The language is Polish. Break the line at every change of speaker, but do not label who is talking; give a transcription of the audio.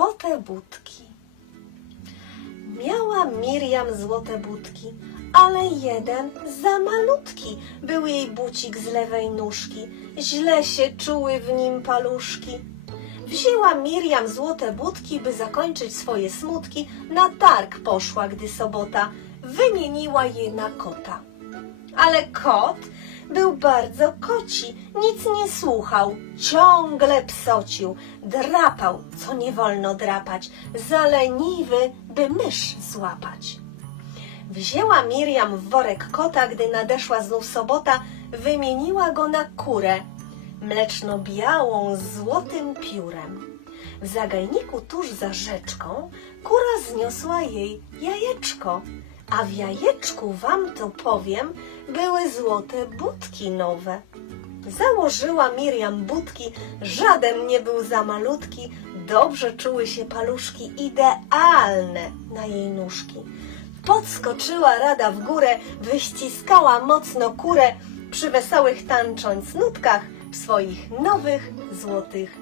złote budki. Miała Miriam złote budki, ale jeden za malutki był jej bucik z lewej nóżki. Źle się czuły w nim paluszki. Wzięła Miriam złote budki, by zakończyć swoje smutki. Na targ poszła, gdy sobota wymieniła je na kota. Ale kot był bardzo koci, nic nie słuchał, ciągle psocił, drapał, co nie wolno drapać, zaleniwy, by mysz złapać. Wzięła Miriam w worek kota, gdy nadeszła znów sobota, wymieniła go na kurę, mleczno-białą z złotym piórem. W zagajniku tuż za rzeczką kura zniosła jej jajeczko, a w jajeczku, wam to powiem, były złote budki nowe. Założyła Miriam budki, żaden nie był za malutki, dobrze czuły się paluszki, idealne na jej nóżki. Podskoczyła rada w górę, wyściskała mocno kurę, przy wesołych tańcząc nutkach w swoich nowych złotych